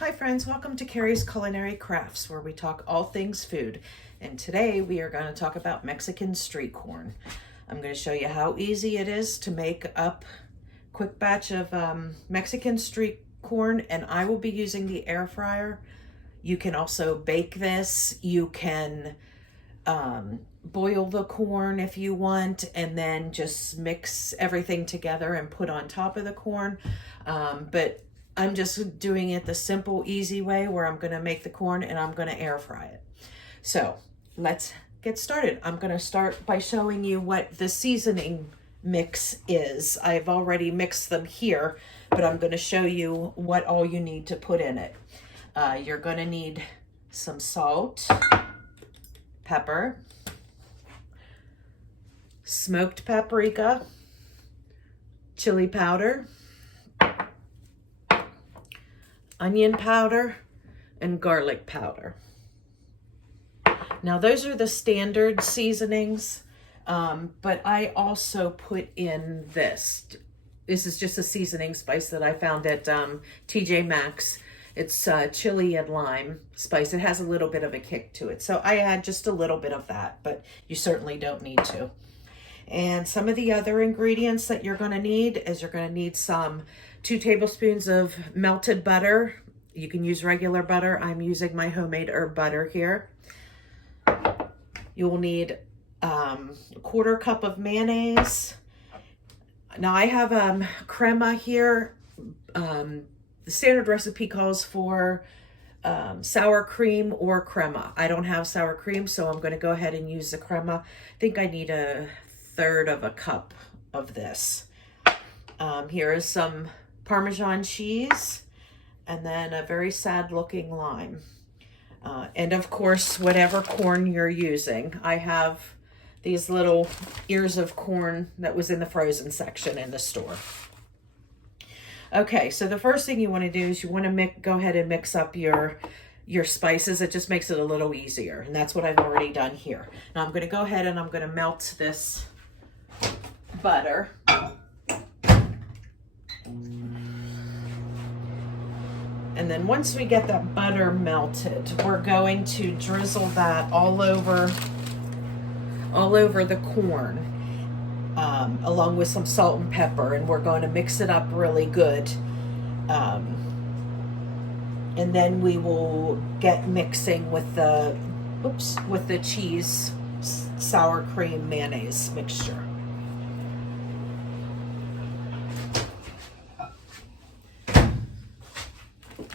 Hi friends, welcome to Carrie's Culinary Crafts, where we talk all things food. And today we are going to talk about Mexican street corn. I'm going to show you how easy it is to make up a quick batch of Mexican street corn, and I will be using the air fryer. You can also bake this. You can boil the corn if you want, and then just mix everything together and put on top of the corn. But I'm just doing it the simple, easy way where I'm going to make the corn and I'm going to air fry it. So let's get started. I'm going to start by showing you what the seasoning mix is. I've already mixed them here, but I'm going to show you what all you need to put in it. You're going to need some salt, pepper, smoked paprika, chili powder, onion powder, and garlic powder. Now those are the standard seasonings, but I also put in this. This is just a seasoning spice that I found at TJ Maxx. It's chili and lime spice. It has a little bit of a kick to it. So I add just a little bit of that, but you certainly don't need to. And some of the other ingredients that you're going to need is you're going to need some 2 tablespoons of melted butter. You can use regular butter. I'm using my homemade herb butter here. You will need a 1/4 cup of mayonnaise. Now I have crema here. The standard recipe calls for sour cream or crema. I don't have sour cream, so I'm going to go ahead and use the crema. I think I need 1/3 of a cup of this. Here is some Parmesan cheese, and then a very sad looking lime. And of course, whatever corn you're using. I have these little ears of corn that was in the frozen section in the store. Okay, so the first thing you want to do is you want to go ahead and mix up your spices. It just makes it a little easier, and that's what I've already done here. Now I'm going to go ahead and I'm going to melt this butter. And then once we get that butter melted, we're going to drizzle that all over the corn, along with some salt and pepper, and we're going to mix it up really good. And then we will get mixing with the cheese, sour cream, mayonnaise mixture.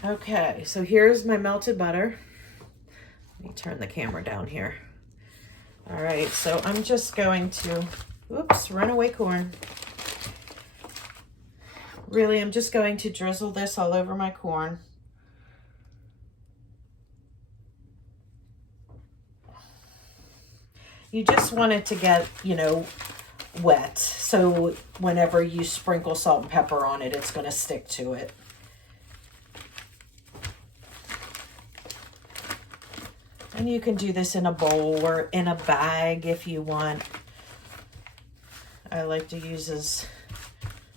Okay, so here's my melted butter. Let me turn the camera down here. All right, so I'm just going to, runaway corn. Really, I'm just going to drizzle this all over my corn. You just want it to get, wet. So whenever you sprinkle salt and pepper on it, it's going to stick to it. And you can do this in a bowl or in a bag if you want. I like to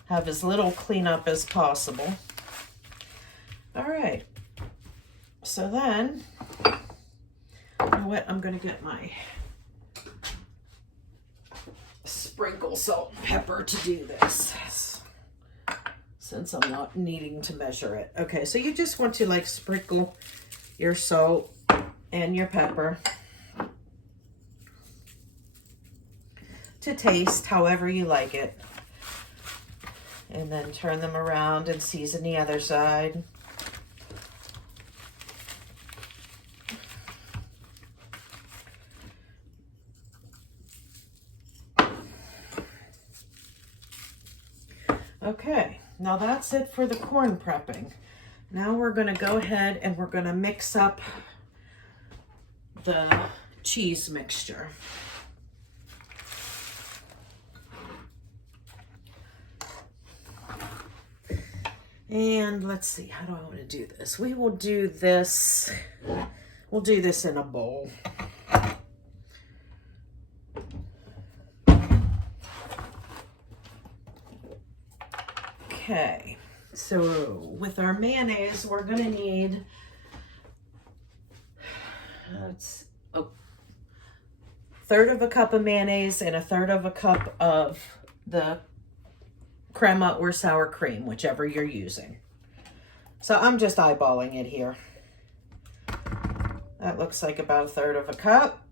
have as little cleanup as possible. All right. So then, you know what? I'm going to get my sprinkle salt and pepper to do this, since I'm not needing to measure it. Okay, so you just want to sprinkle your salt and your pepper to taste, however you like it. And then turn them around and season the other side. Okay, now that's it for the corn prepping. Now we're going to go ahead and we're going to mix up the cheese mixture. And let's see, how do I want to do this? We'll do this in a bowl. Okay, So with our mayonnaise, we're gonna need, it's a third of a cup of mayonnaise and a third of a cup of the crema or sour cream, whichever you're using. So I'm just eyeballing it here. That looks like about a third of a cup.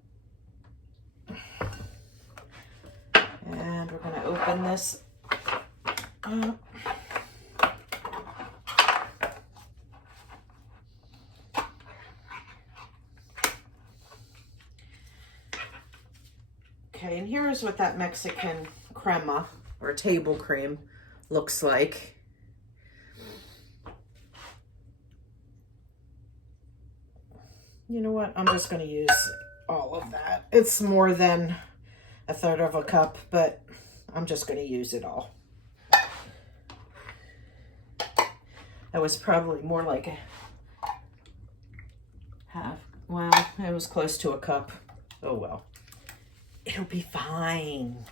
And we're gonna open this up. Okay, and here's what that Mexican crema or table cream looks like. You know what? I'm just going to use all of that. It's more than a third of a cup, but I'm just going to use it all. That was probably more like a half. Well, it was close to a cup. Oh well. It'll be fine.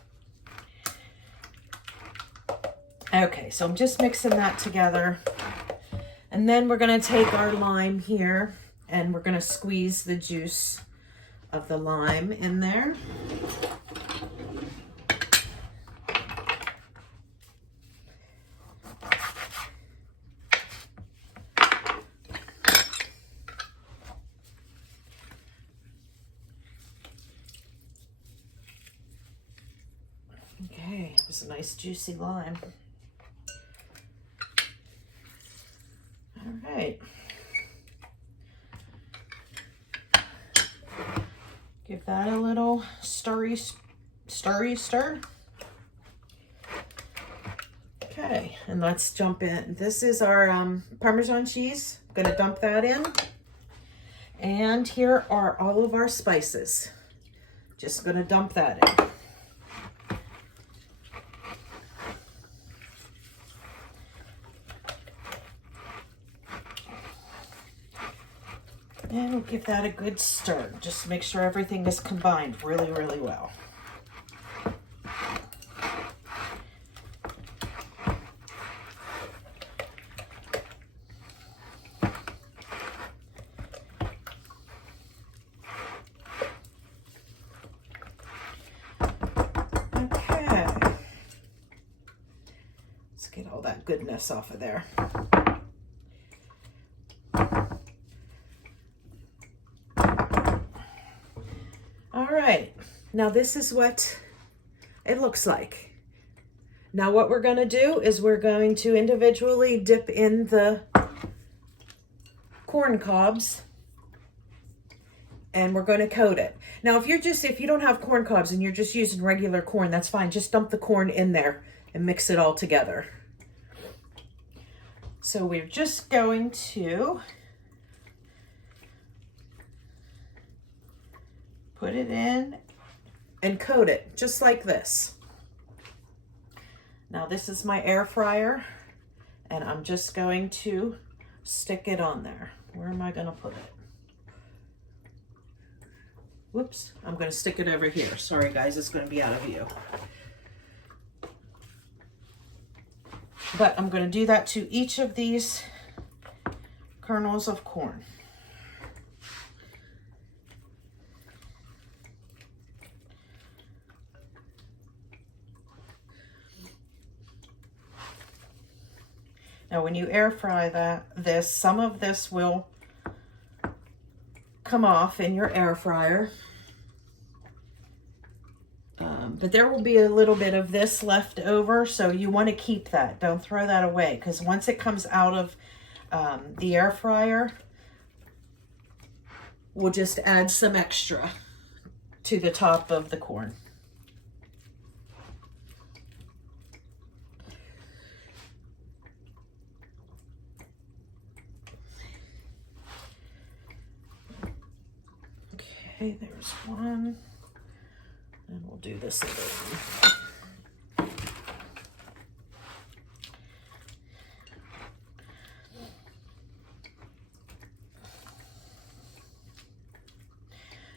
Okay, so I'm just mixing that together. And then we're going to take our lime here and we're going to squeeze the juice of the lime in there. Okay, it was a nice juicy lime. All right. Give that a little stir. Okay, and let's jump in. This is our Parmesan cheese. I'm gonna dump that in. And here are all of our spices. Just gonna dump that in. And we'll give that a good stir. Just make sure everything is combined really, really well. Okay. Let's get all that goodness off of there. Now this is what it looks like. Now what we're going to do is we're going to individually dip in the corn cobs and we're going to coat it. Now if you don't have corn cobs and you're just using regular corn, that's fine. Just dump the corn in there and mix it all together. So we're just going to put it in and coat it just like this. Now this is my air fryer and I'm just going to stick it on there. Where am I going to put it? Whoops, I'm going to stick it over here. Sorry guys, it's going to be out of view. But I'm going to do that to each of these kernels of corn. Now when you air fry some of this will come off in your air fryer. But there will be a little bit of this left over, so you want to keep that. Don't throw that away, because once it comes out of the air fryer, we'll just add some extra to the top of the corn. Okay, there's one. And we'll do this other one.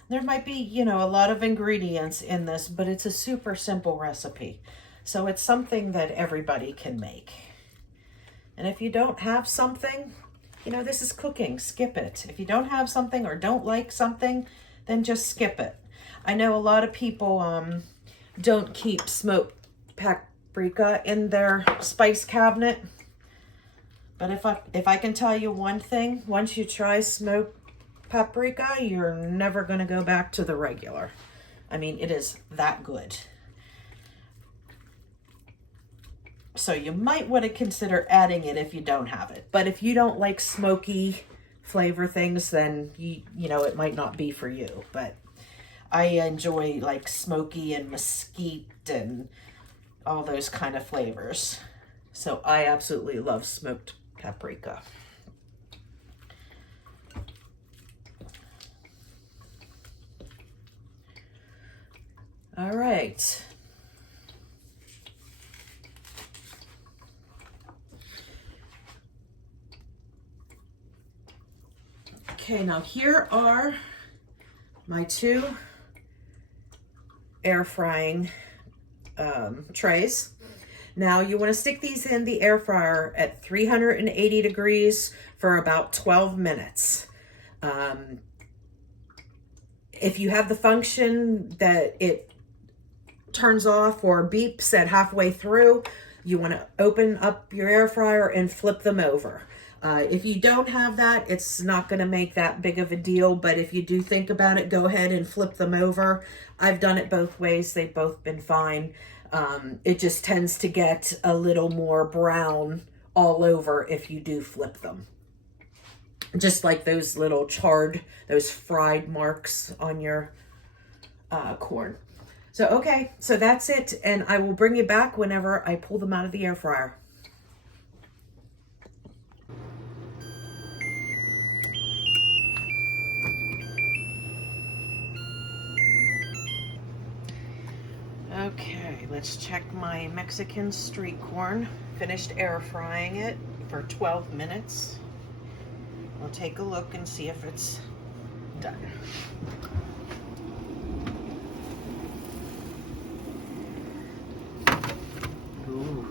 There might be, a lot of ingredients in this, but it's a super simple recipe. So it's something that everybody can make. And if you don't have something, you know, this is cooking, skip it. If you don't have something or don't like something, then just skip it. I know a lot of people don't keep smoked paprika in their spice cabinet. But if I can tell you one thing, once you try smoked paprika, you're never going to go back to the regular. I mean, it is that good. So you might want to consider adding it if you don't have it. But if you don't like smoky flavor things, then you know, it might not be for you. But I enjoy like smoky and mesquite and all those kind of flavors. So I absolutely love smoked paprika. All right. Okay, now here are my two air frying trays. Now you want to stick these in the air fryer at 380 degrees for about 12 minutes. If you have the function that it turns off or beeps at halfway through, you want to open up your air fryer and flip them over. If you don't have that, it's not going to make that big of a deal, but if you do think about it, go ahead and flip them over. I've done it both ways. They've both been fine. It just tends to get a little more brown all over if you do flip them. Just like those little charred, those fried marks on your corn. So, okay, so that's it, and I will bring you back whenever I pull them out of the air fryer. Okay, let's check my Mexican street corn. Finished air frying it for 12 minutes. We'll take a look and see if it's done. Ooh.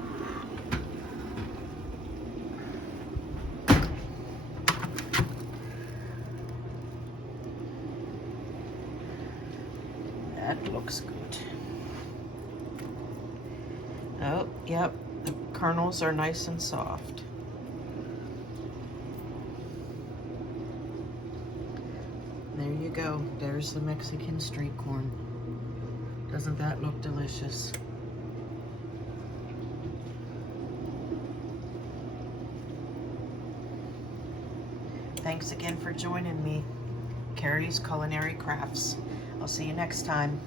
That looks good. Oh, yep, the kernels are nice and soft. There you go. There's the Mexican street corn. Doesn't that look delicious? Thanks again for joining me. Carrie's Culinary Crafts. I'll see you next time.